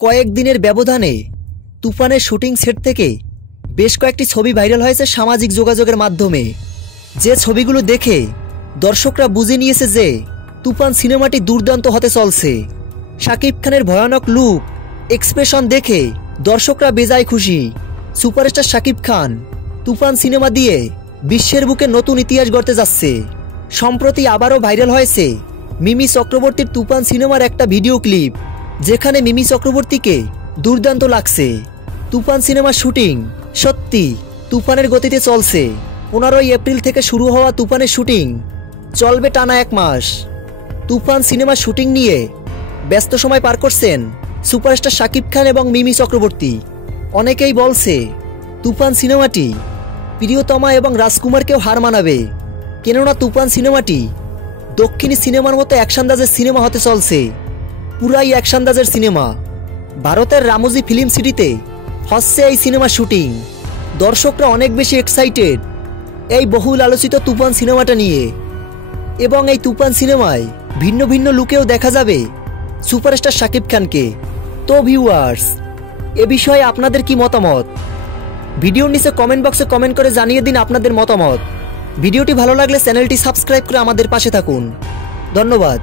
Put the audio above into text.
কয়েকদিনের ব্যবধানে তুফানের শুটিং সেট থেকে বেশ কয়েকটি ছবি ভাইরাল হয়েছে সামাজিক যোগাযোগের মাধ্যমে। যে ছবিগুলো দেখে দর্শকরা বুঝে নিয়েছে যে তুফান সিনেমাটি দুর্দান্ত হতে চলছে। শাকিব খানের ভয়ানক লুক, এক্সপ্রেশন দেখে দর্শকরা বেজায় খুশি। সুপারস্টার শাকিব খান তুফান সিনেমা দিয়ে বিশ্বের বুকে নতুন ইতিহাস গড়তে যাচ্ছে। সম্প্রতি আবারও ভাইরাল হয়েছে মিমি চক্রবর্তীর তুফান সিনেমার একটা ভিডিও ক্লিপ, যেখানে মিমি চক্রবর্তীকে দুর্দান্ত লাগছে। তুফান সিনেমার শুটিং সত্যি তুফানের গতিতে চলছে। 15ই এপ্রিল থেকে শুরু হওয়া তুফানের শুটিং চলবে টানা 1 মাস। তুফান সিনেমার শুটিং নিয়ে ব্যস্ত সময় পার করছেন সুপারস্টার শাকিব খান এবং মিমি চক্রবর্তী। অনেকেই বলছে তুফান সিনেমাটি প্রিয়তমা এবং রাজকুমারকেও হার মানাবে, কেননা তুফান সিনেমাটি দক্ষিণী সিনেমার মতো অ্যাকশনদাজের সিনেমা হতে চলছে। পুরাই অ্যাকশনদাজের সিনেমা। ভারতের রামোজি ফিল্ম সিটিতে হচ্ছে এই সিনেমার শুটিং। দর্শকরা অনেক বেশি এক্সাইটেড এই বহুল আলোচিত তুফান সিনেমাটা নিয়ে, এবং এই তুফান সিনেমায় ভিন্ন ভিন্ন লুকেও দেখা যাবে সুপারস্টার শাকিব খানকে। তো ভিউয়ার্স, এ বিষয়ে আপনাদের কি মতামত? ভিডিওর নিচে কমেন্ট বক্সে কমেন্ট করে জানিয়ে দিন আপনাদের মতামত। ভিডিওটি ভালো লাগলে চ্যানেলটি সাবস্ক্রাইব করে আমাদের পাশে থাকুন। ধন্যবাদ।